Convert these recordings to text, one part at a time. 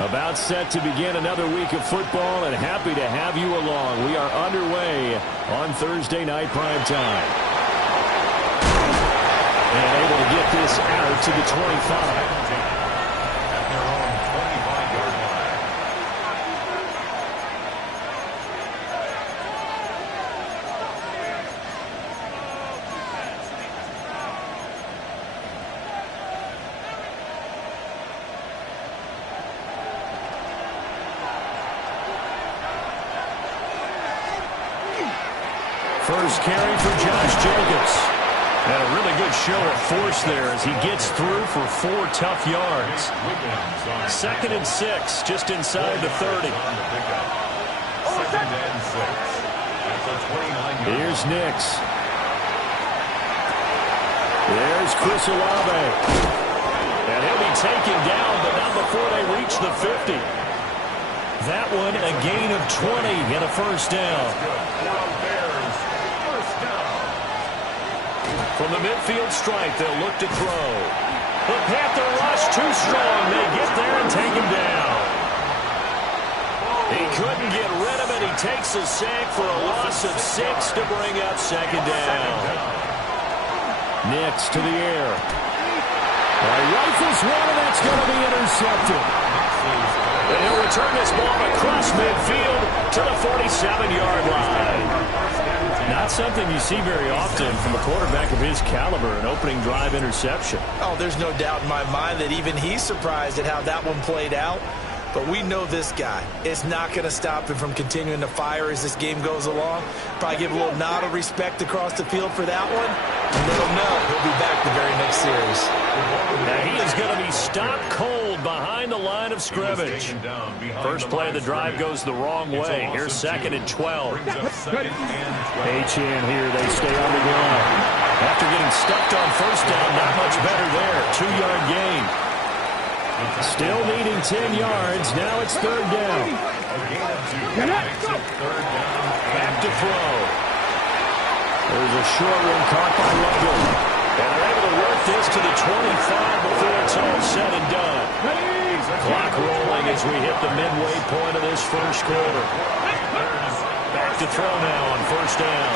About set to begin another week of football, and happy to have you along. We are underway on Thursday night prime time. And able to get this out to the 25. At their own 25-yard line. First carry for Josh Jacobs. And a really good show of force there as he gets through for 4 tough yards. 2nd and 6, just inside the 30. Here's Nix. There's Chris Olave. And he'll be taken down, but not before they reach the 50. That one a gain of 20 and a first down. From the midfield stripe, they'll look to throw. The Panther rush too strong. They get there and take him down. He couldn't get rid of it. He takes a sack for a loss of 6 to bring up 2nd down. Nix to the air. Rifles one, and that's going to be intercepted. And he'll return this ball across midfield to the 47-yard line. Not something you see very often from a quarterback of his caliber, an opening drive interception. Oh, there's no doubt in my mind that even he's surprised at how that one played out. But we know this guy is not going to stop him from continuing to fire as this game goes along. Probably give a little nod of respect across the field for that one. And let him know he'll be back the very next series. Now he is going to be stopped cold behind the line of scrimmage. First play of the drive goes the wrong way. Here's 2nd and 12. H-in here. They stay on the ground. After getting stuffed on first down, not much better there. 2-yard gain. Still needing 10 yards. Now it's 3rd down. Back to throw. There's a short one caught by Logan. And they're able to work this to the 25 before it's all said and done. Clock rolling as we hit the midway point of this first quarter. Back to throw now on first down.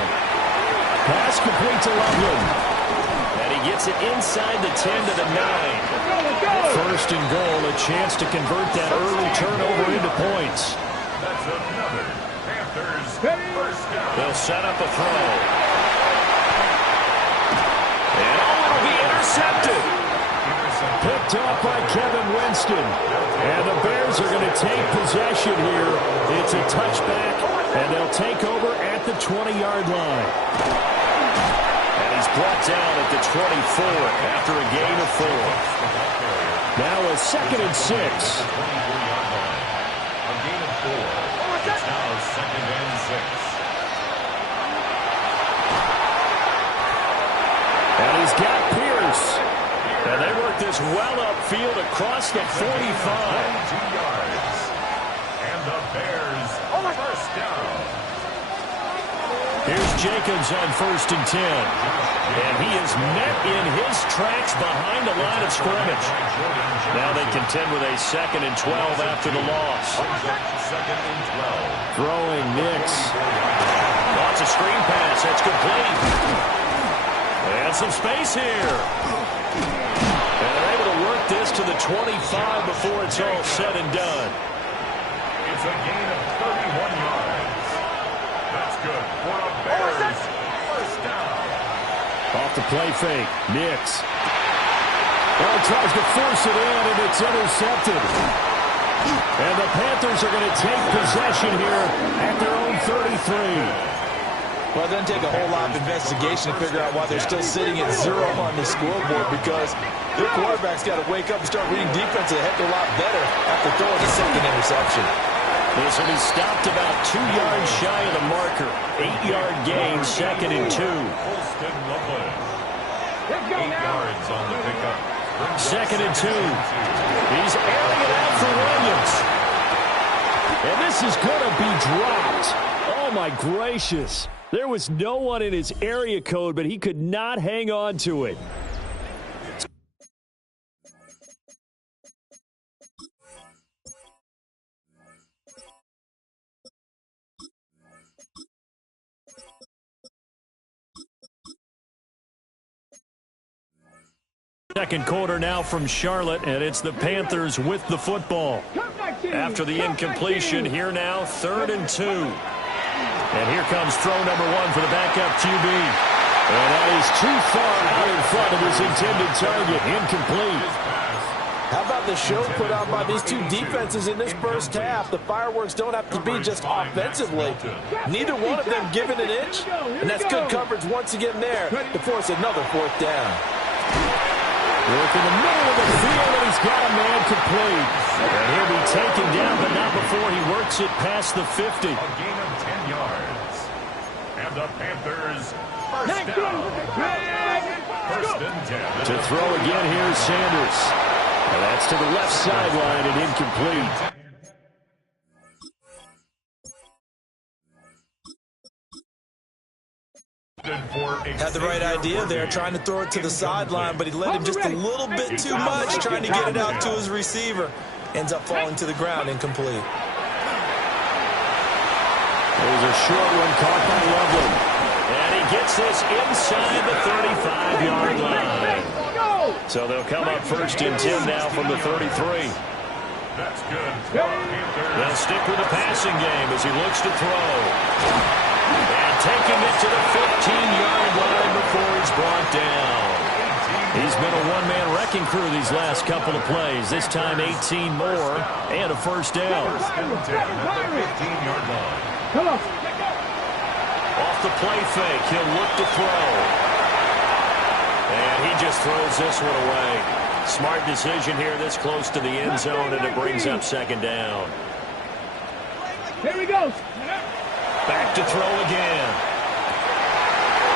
Pass complete to Logan. And he gets it inside the 10 to the 9. First and goal, a chance to convert that early turnover into points. That's another Panthers first down. They'll set up a throw. And it'll be intercepted. Picked off by Kevin Winston. And the Bears are going to take possession here. It's a touchback, and they'll take over at the 20-yard line. Brought down at the 24 after a gain of 4. Now a 2nd and 6. A gain of 4. It's now 2nd and 6. And he's got Pierce. And they work this well upfield across the 45. 2 yards. And the Bears first down. Here's Jacobs on 1st and 10. And he is met in his tracks behind the line of scrimmage. Now they contend with a 2nd and 12 after the loss. 2nd and 12. Throwing Nix. Lots of screen pass. That's complete. And some space here. And they're able to work this to the 25 before it's all said and done. It's a gain of 31 yards. That's good for the Bears. First down. Off the play fake. Nix. Well, tries to force it in, and it's intercepted. And the Panthers are going to take possession here at their own 33. Well, it doesn't take a whole lot of investigation to figure out why they're still sitting at 0 on the scoreboard, because their quarterback's got to wake up and start reading defense a heck of a lot better after throwing the 2nd interception. This will be stopped about 2 yards shy of the marker. 8-yard gain, 2nd and 2. 8 yards on the pickup. 2nd and 2. He's airing it out for Williams. And this is going to be dropped. Oh, my gracious. There was no one in his area code, but he could not hang on to it. second quarter now from Charlotte, and it's the Panthers with the football. After the incompletion, here now, 3rd and 2. And here comes throw number 1 for the backup QB. And that is too far out in front of his intended target. Incomplete. How about the show put on by these two defenses in this first half? The fireworks don't have to be just offensively. Neither one of them given an inch, and that's good coverage once again there to force another 4th down. Work in the middle of the field, and he's got a man complete. And he'll be taken down, but not before he works it past the 50. A gain of 10 yards. And the Panthers first down. First and 10. To throw again, here's Sanders. And that's to the left sideline and incomplete. Had the right idea there, trying to throw it to the sideline, but he let him just a little bit too much, trying to get it out to his receiver. Ends up falling to the ground, incomplete. There's a short one caught by Loveland. And he gets this inside the 35-yard line. So they'll come up 1st and 10 now from the 33. That's good. They'll stick with the passing game as he looks to throw. And taking it to the 15-yard line before he's brought down. He's been a one-man wrecking crew these last couple of plays. This time 18 more and a first down. First and 10 at the 15-yard line. Off the play fake, he'll look to throw. And he just throws this one away. Smart decision here this close to the end zone, and it brings up 2nd down. Here we go. Back to throw again.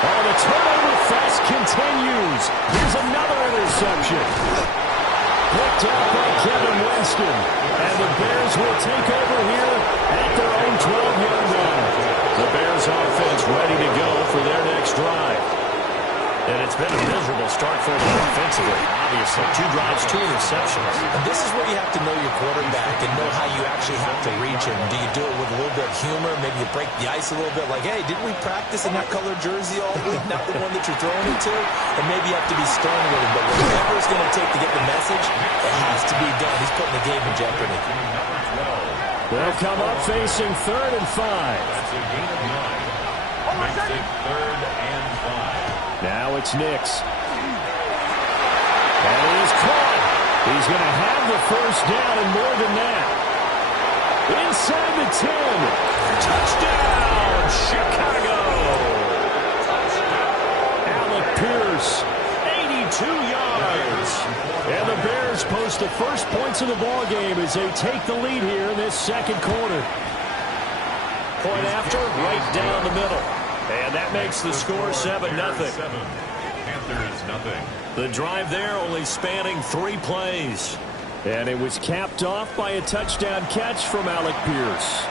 Oh, the turnover fest continues. Here's another interception. Picked up by Kevin Winston. And the Bears will take over here at their own 12-yard line. The Bears offense ready to go for their next drive. And it's been a miserable start for them offensively, obviously. 2 drives, 2 interceptions. And this is where you have to know your quarterback and know how you actually have to reach him. Do you do it with a little bit of humor? Maybe you break the ice a little bit, like, hey, didn't we practice in that colored jersey all week? Not the one that you're throwing it to? And maybe you have to be stern with him. But whatever it's going to take to get the message, it has to be done. He's putting the game in jeopardy. They'll come up facing 3rd and 5. That's a gain of 9. Makes it 3rd and 5. Now it's Nix. And he is caught. He's going to have the first down and more than that. Inside the 10. Touchdown, Chicago. Alec Pierce, 82 yards. And the Bears post the first points of the ball game as they take the lead here in this second quarter. Point after, right down the middle. And that makes the score 7-0. Panthers nothing. The drive there only spanning 3 plays. And it was capped off by a touchdown catch from Alec Pierce.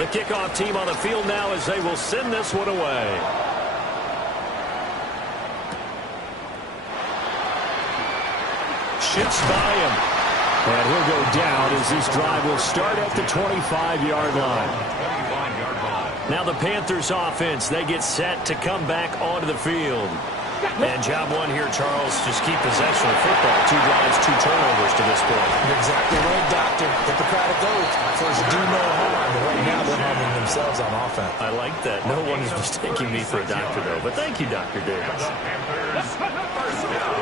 The kickoff team on the field now as they will send this one away. Shifts by him. And he'll go down as this drive will start at the 25-yard line. Now the Panthers offense, they get set to come back onto the field. And job one here, Charles, just keep possession of football. 2 drives, 2 turnovers to this point. You're exactly right, Doctor. Hippocratic oath. First, do no harm. But right now, they're harming themselves on offense. I like that. No one is mistaking me for a doctor, though. But thank you, Dr. Davis.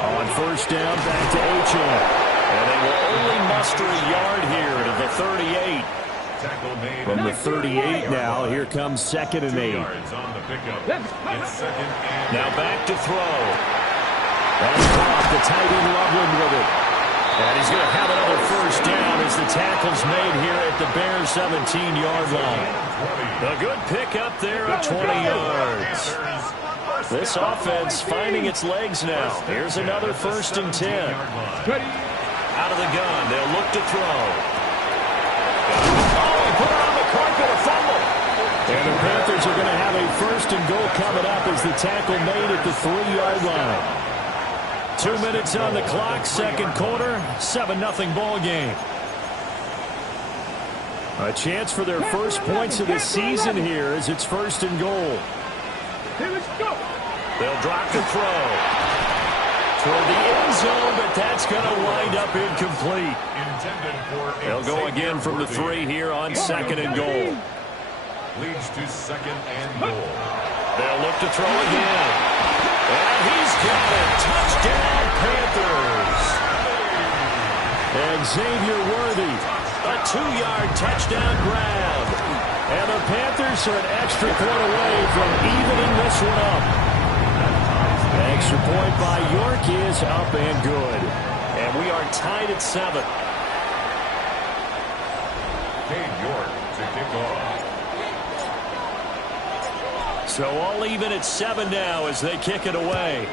On first down, back to H.M. And they will only muster a yard here to the 38. From the 38 now, here comes 2nd and 8. Now back to throw. That's caught. The tight end Loveland with it. And he's going to have another first down as the tackle's made here at the Bears 17-yard line. A good pickup there of 20 yards. This offense finding its legs now. Here's another 1st and 10. Out of the gun, they'll look to throw. Put it on the carpet, a fumble. And the Panthers are going to have a 1st and goal coming up as the tackle made at the 3-yard line. 2 minutes on the clock, 2nd quarter, 7-0 ball game. A chance for their first points of the season here as it's 1st and goal. They'll drop to throw. Toward the end zone, but that's going to wind up incomplete. They'll go again from the 3 here on 2nd and goal. Leads to 2nd and goal. They'll look to throw again. And he's got it. Touchdown, Panthers. And Xavier Worthy, a 2-yard touchdown grab. And the Panthers are an extra point away from evening this one up. Extra point by York is up and good. And we are tied at 7. Cade York to kick off. So all even at 7 now as they kick it away.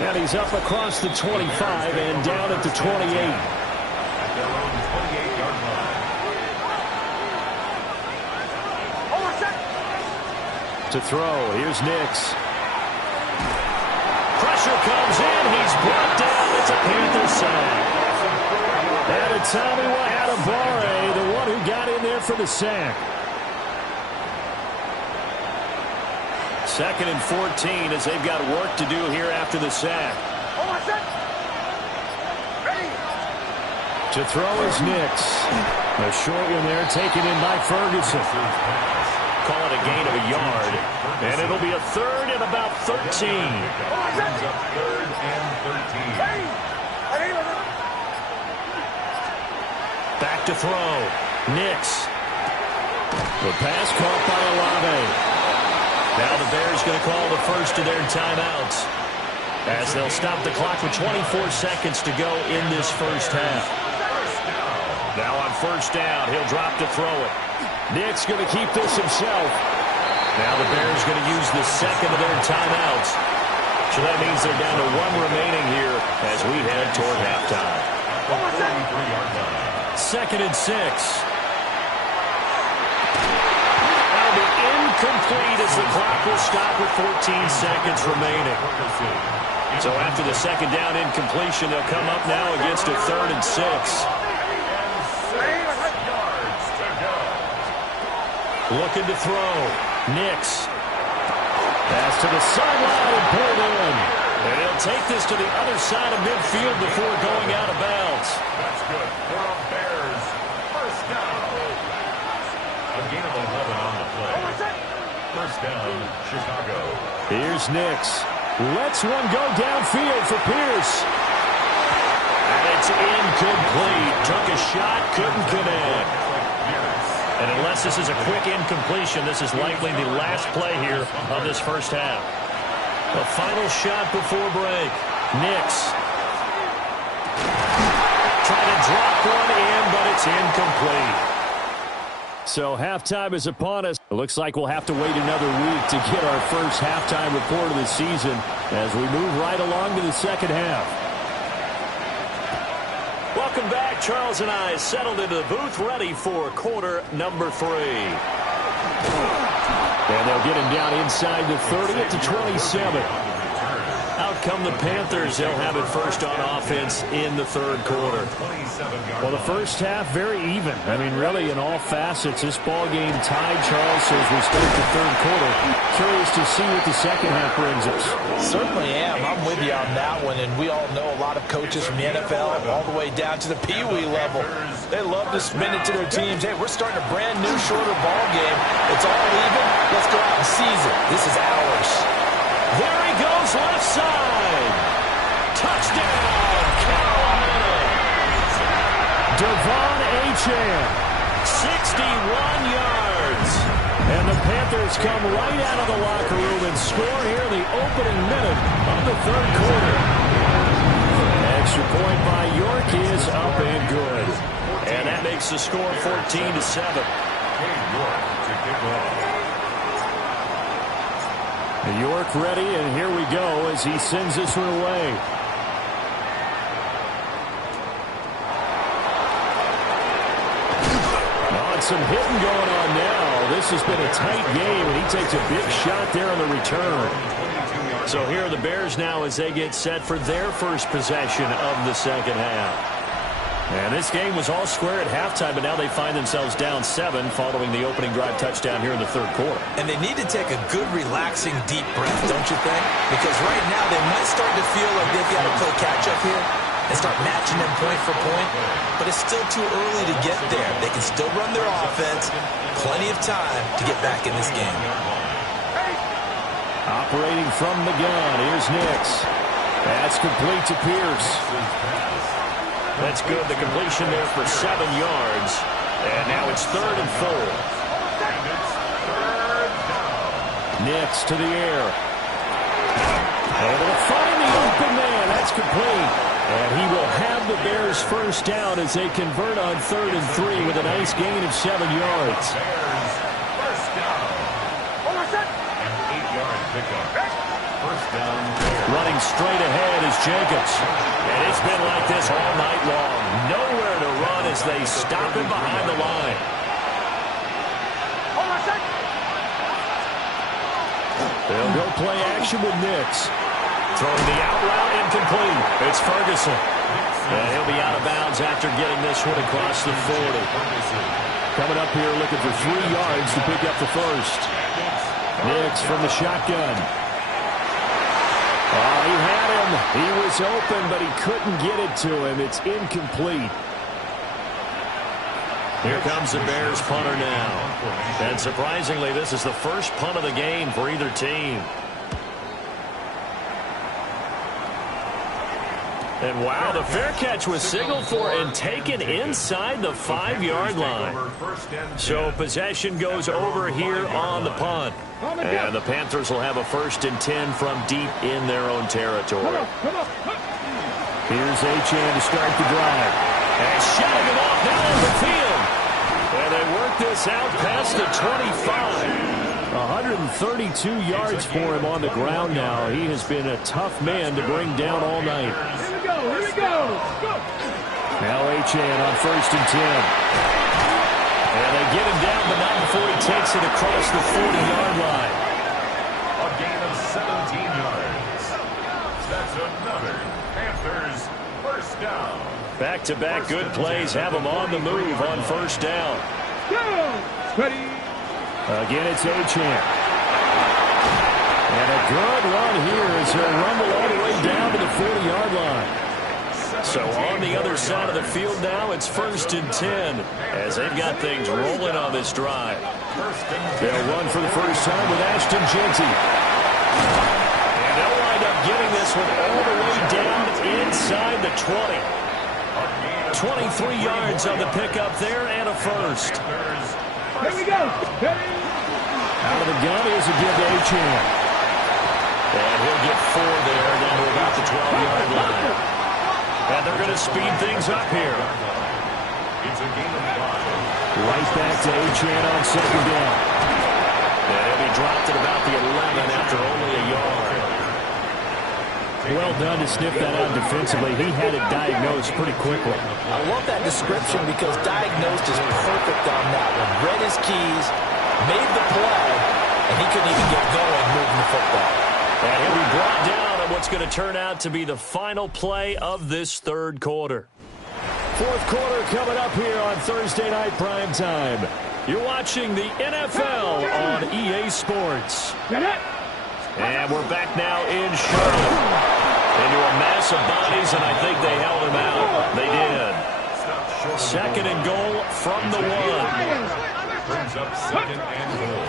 And he's up across the 25 and down at the 28. At their own 28-yard line. To throw, here's Nix. Pressure comes in, he's brought down, it's a Panther sack. And it's Tommy Wahatabare, the one who got in there for the sack. 2nd and 14 as they've got work to do here after the sack. To throw is Nix. A short one there taken in by Ferguson. Call it a gain of a yard. And it'll be a 3rd and about 13. Brings up 3rd and 13. Back to throw. Nix. The pass caught by Olave. Now the Bears going to call the first of their timeouts as they'll stop the clock with 24 seconds to go in this first half. Now on first down, he'll drop to throw it. Nix going to keep this himself. Now the Bears going to use the second of their timeouts. So that means they're down to 1 remaining here as we head toward halftime. 2nd and 6. That'll be incomplete as the clock will stop with 14 seconds remaining. So after the second down incompletion, they'll come up now against a 3rd and 6. Looking to throw. Nix. Pass to the sideline and pulled in. And he'll take this to the other side of midfield before going out of bounds. That's good for the Bears. First down. A gain of 11 on the play. First down, Chicago. Here's Nix. Lets one go downfield for Pierce. And it's incomplete. Took a shot, couldn't connect. And unless this is a quick incompletion, this is likely the last play here of this first half. The final shot before break. Nix. Trying to drop one in, but it's incomplete. So halftime is upon us. It looks like we'll have to wait another week to get our first halftime report of the season as we move right along to the second half. back. Charles and I settled into the booth, ready for quarter number 3. And they'll get him down inside the 30 at the 27. Out come the Panthers. They'll have it first on offense in the third quarter. Well, the first half, very even. I mean, really, in all facets, this ball game tied, Charles, as we start the third quarter. Curious to see what the second half brings us. Certainly am. I'm with you on that one, and we all know a lot of coaches from the NFL all the way down to the Pee Wee level. They love to spin it to their teams. Hey, we're starting a brand new, shorter ball game. It's all even. Let's go out and seize it. This is ours. There he goes, left side. Touchdown, Carolina. Devon Achane. 61 yards. And the Panthers come right out of the locker room and score here in the opening minute of the third quarter. Extra point by York is up and good. And that makes the score 14-7. York to kick off. York ready, and here we go as he sends this one away. Some hitting going on now. This has been a tight game, and he takes a big shot there on the return. So here are the Bears now as they get set for their first possession of the second half. And this game was all square at halftime, but now they find themselves down 7 following the opening drive touchdown here in the third quarter. And they need to take a good, relaxing, deep breath, don't you think? Because right now they might start to feel like they've got to play catch-up here and start matching them point for point. But it's still too early to get there. They can still run their offense. Plenty of time to get back in this game. Operating from the gun, here's Nix. That's complete to Pierce. That's good. The completion there for 7 yards. And now it's 3rd and 4. Nix to the air. Able to find the open man. That's complete. And he will have the Bears first down as they convert on 3rd and 3 with a nice gain of 7 yards. First down. An 8-yard pickup. First down. Running straight ahead is Jacobs. And it's been like this all night long. Nowhere to run as they stop him behind the line. They'll go play action with Nix. Throwing the out route incomplete. It's Ferguson. And he'll be out of bounds after getting this one across the 40. Coming up here looking for 3 yards to pick up the first. Nix from the shotgun. Oh, he had him. He was open, but he couldn't get it to him. It's incomplete. Here comes the Bears punter now. And surprisingly, this is the first punt of the game for either team. And wow, the fair catch was signaled for and taken inside the 5-yard line. So possession goes over here on the punt. And the Panthers will have a 1st and 10 from deep in their own territory. Here's Achane to start the drive. And shutting him off now on the field. And they work this out past the 25. 132 yards for him on the ground now. He has been a tough man to bring down all night. Here we go. Now Achane on 1st and 10. And they get him down, but not before he takes it across the 40-yard line. A gain of 17 yards. That's another Panthers first down. Back-to-back good plays have them on the move on 1st down. Go. Ready. Again, it's Achane. And a good run here as he'll rumble all the way down to the 40-yard line. So on the other side of the field now, it's 1st and 10 as they've got things rolling on this drive. They'll run for the first time with Ashton Jeanty. And they'll wind up getting this one all the way down inside the 20. 23 yards on the pickup there and a first. Here we go. Ready. Out of the gun is a give to Achane. And he'll get 4 there down to about the 12-yard line. And they're going to speed things up here. It's a game of 5. Right back to Achane on 2nd down. And he dropped at about the 11 after only a yard. Well done to sniff that out defensively. He had it diagnosed pretty quickly. I love that description because diagnosed is perfect on that one. Read his keys, made the play, and he couldn't even get going moving the football. And he'll be brought down on what's going to turn out to be the final play of this third quarter. Fourth quarter coming up here on Thursday Night Prime Time. You're watching the NFL on EA Sports. And we're back now in Charlotte. Into a mass of bodies, and I think they held him out. They did. Second and goal from the one. Brings up second and goal.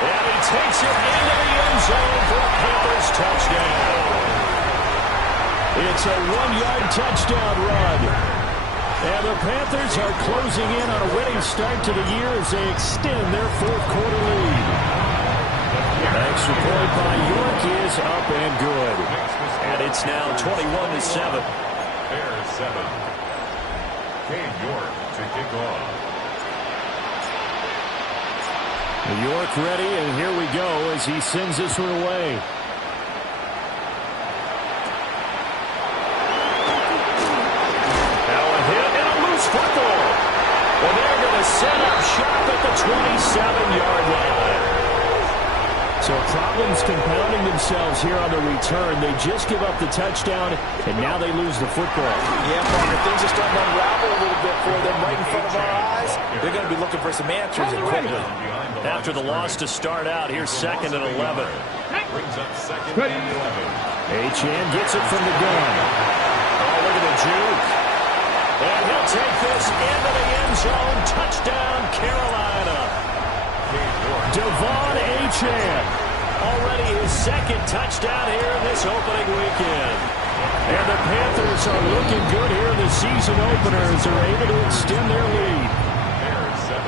And he takes it into the end zone for a Panthers touchdown. It's a 1-yard touchdown run. And the Panthers are closing in on a winning start to the year as they extend their fourth quarter lead. Extra point by York is up and good. And it's now 21-7. Bears 7. Cade York to kick off. York ready, and here we go as he sends this one away. Now a hit and a loose football. And they're going to set up shop at the 27-yard line. So problems compounding themselves here on the return. They just give up the touchdown, and now they lose the football. Yeah, partner, things are starting to unravel a little bit for them right in front of our eyes. They're going to be looking for some answers and quickly. After the loss to start out, here's second and 11. Brings up second and 11. Achane gets it from the gun. Oh, look at the juke. And he'll take this into the end zone. Touchdown, Carolina. Devon Achane. Already his second touchdown here in this opening weekend. And the Panthers are looking good here in the season opener as they're able to extend their lead. Bears 7.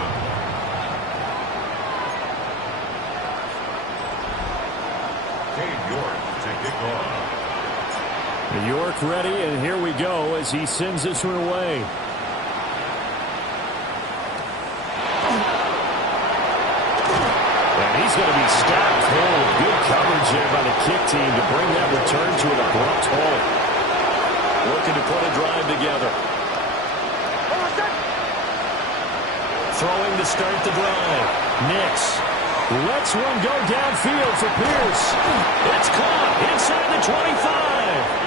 Cade York to kick off. York ready, and here we go as he sends this one away. And he's going to be stopped hold. Good coverage there by the kick team to bring that return to an abrupt halt. Looking to put a drive together. Throwing to start the drive. Nix lets one go downfield for Pierce. It's caught inside the 25.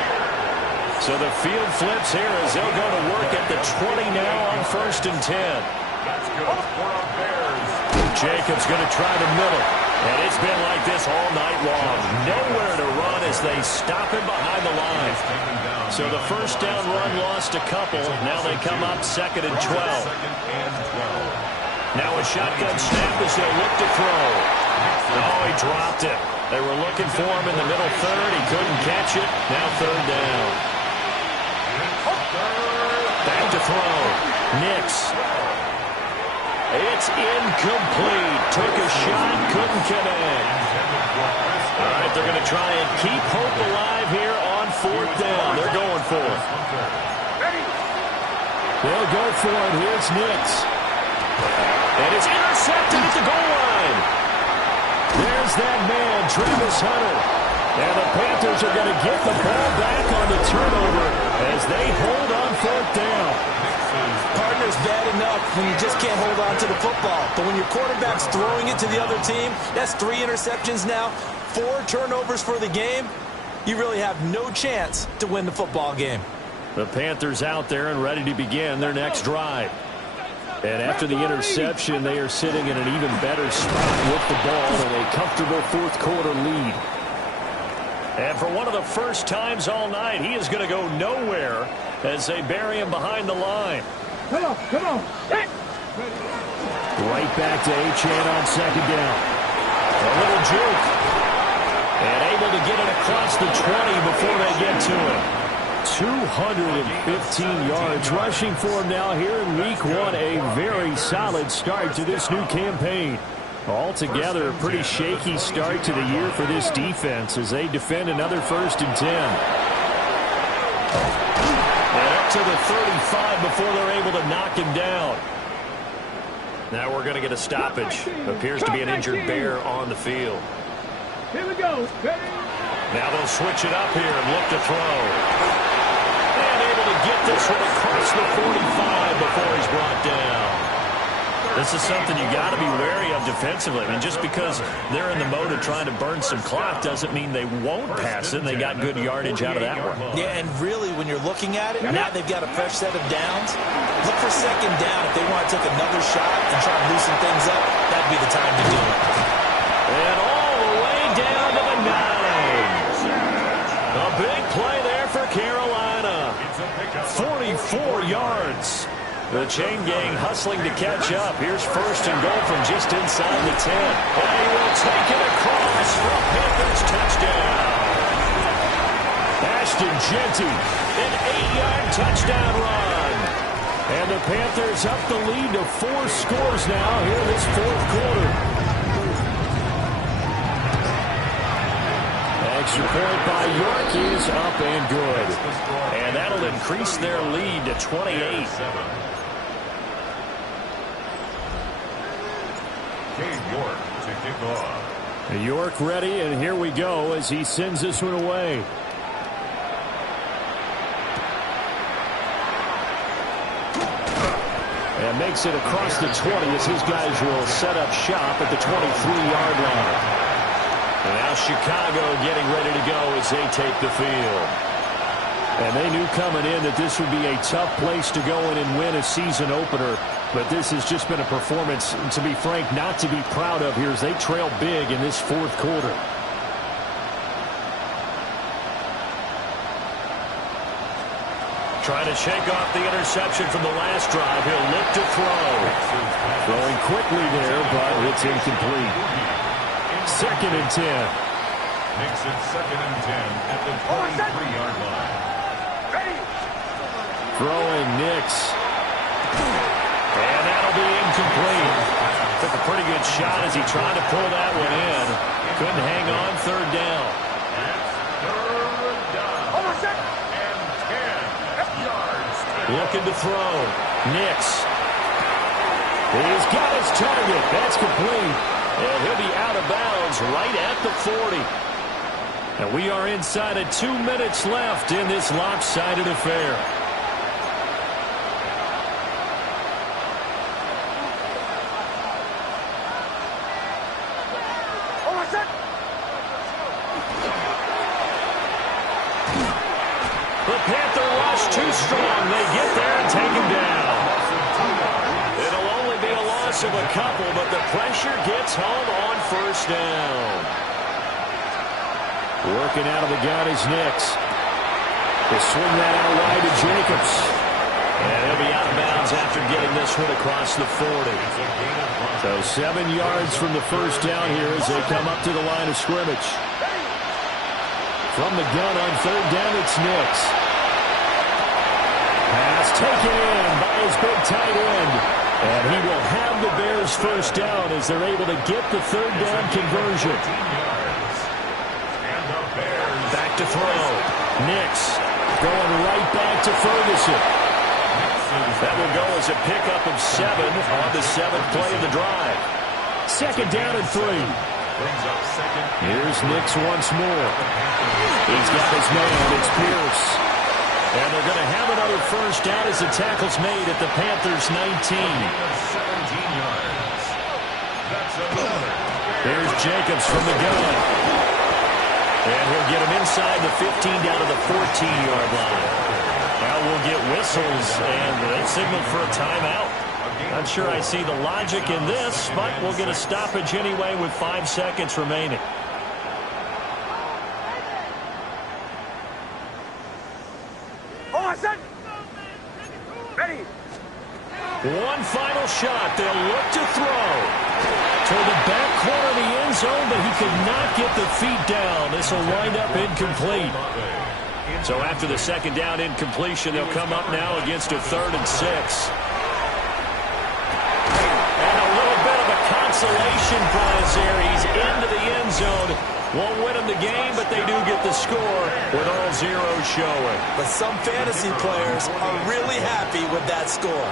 So the field flips here as they'll go to work at the 20 now on 1st and 10. That's good for our Bears. Jacobs going to try the middle. And it's been like this all night long. Nowhere to run as they stop him behind the line. So the first down run lost a couple. Now they come up second and 12. Now a shotgun snap as they look to throw. Oh, he dropped it. They were looking for him in the middle third. He couldn't catch it. Now third down. Back to throw. Nix. It's incomplete. Took a shot, couldn't connect. All right, they're going to try and keep hope alive here on 4th down. They're going for it. They'll go for it. Here's Nix. And it's intercepted at the goal line. There's that man, Travis Hunter. And the Panthers are going to get the ball back on the turnover as they hold on 4th down. Partner's bad enough when you just can't hold on to the football. But when your quarterback's throwing it to the other team, that's 3 interceptions now, 4 turnovers for the game. You really have no chance to win the football game. The Panthers out there and ready to begin their next drive. And after the interception, they are sitting in an even better spot with the ball and a comfortable 4th quarter lead. And for one of the first times all night, he is going to go nowhere as they bury him behind the line. Come on, come on. Hey. Right back to Achane on 2nd down. A little juke. And able to get it across the 20 before they get to it. 215 yards rushing for him now here in week 1. A very solid start to this new campaign. Altogether, a pretty shaky start to the year for this defense as they defend another 1st and 10. And up to the 35 before they're able to knock him down. Now we're going to get a stoppage. Appears to be an injured Bear on the field. Here we go. Ready? Now they'll switch it up here and look to throw. And able to get this one across the 45 before he's brought down. This is something you got to be wary of defensively. I mean, just because they're in the mode of trying to burn some clock doesn't mean they won't pass it. They got good yardage out of that one. Yeah, and really, when you're looking at it, now they've got a fresh set of downs. Look for second down. If they want to take another shot and try to loosen things up, that'd be the time to do it. And all the way down to the 9. A big play there for Carolina. 44 yards. The chain gang hustling to catch up. Here's first and goal from just inside the 10. And he will take it across for a Panthers touchdown. Ashton Jeanty, an 8-yard touchdown run. And the Panthers up the lead to 4 scores now here in this fourth quarter. Extra point by York is up and good. And that'll increase their lead to 28. York to kick off. York ready, and here we go as he sends this one away. And makes it across the 20 as his guys will set up shop at the 23-yard line. And now Chicago getting ready to go as they take the field. And they knew coming in that this would be a tough place to go in and win a season opener. But this has just been a performance, to be frank, not to be proud of here as they trail big in this fourth quarter. Trying to shake off the interception from the last drive. He'll look to throw. Throwing quickly there, but it's incomplete. Second and 10. Makes it second and 10 at the 23-yard line. Throwing Nix. And that'll be incomplete. Took a pretty good shot as he tried to pull that one in. Couldn't hang on third down. Third down. And 10 yards. Looking to throw. Nix. He's got his target. That's complete. And he'll be out of bounds right at the 40. And we are inside of 2 minutes left in this lopsided affair. The Panther rush too strong. They get there and take him down. It'll only be a loss of a couple, but the pressure gets home on first down. Working out of the gun is Nix. They swing that out wide to Jacobs. And he'll be out of bounds after getting this one across the 40. So 7 yards from the first down here as they come up to the line of scrimmage. From the gun on third down, it's Nix. Pass taken in by his big tight end. And he will have the Bears first down as they're able to get the third down conversion. Back to throw. Nix going right back to Ferguson. That will go as a pickup of 7 on the 7th play of the drive. Second down and 3. Here's Nix once more. He's got his man. It's Pierce. And they're going to have another first down as the tackle's made at the Panthers' 19. Here's Jacobs from the gun. And he'll get him inside the 15 down to the 14-yard line. Now we'll get whistles, and they signal for a timeout. Not sure I see the logic in this, but we'll get a stoppage anyway with 5 seconds remaining. Ready. One final shot. They'll look to throw. Toward the back corner of the end zone, but he could not get the feet down. This will wind up incomplete. So after the second down incompletion, they'll come up now against a 3rd and 6. And a little bit of a consolation prize there. He's into the end zone. Won't win them the game, but they do get the score with all zeros showing. But some fantasy players are really happy with that score.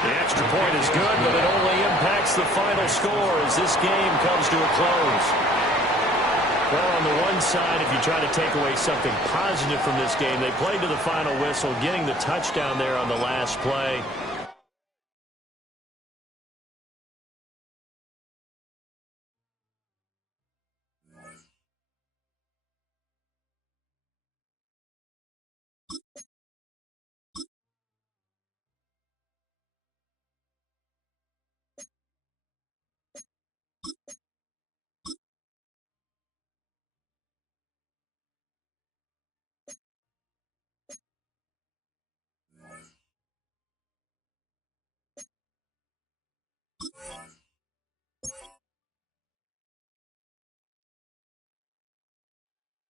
The extra point is good, but it only impacts That's the final score as this game comes to a close. Well, on the one side, if you try to take away something positive from this game, they played to the final whistle, getting the touchdown there on the last play.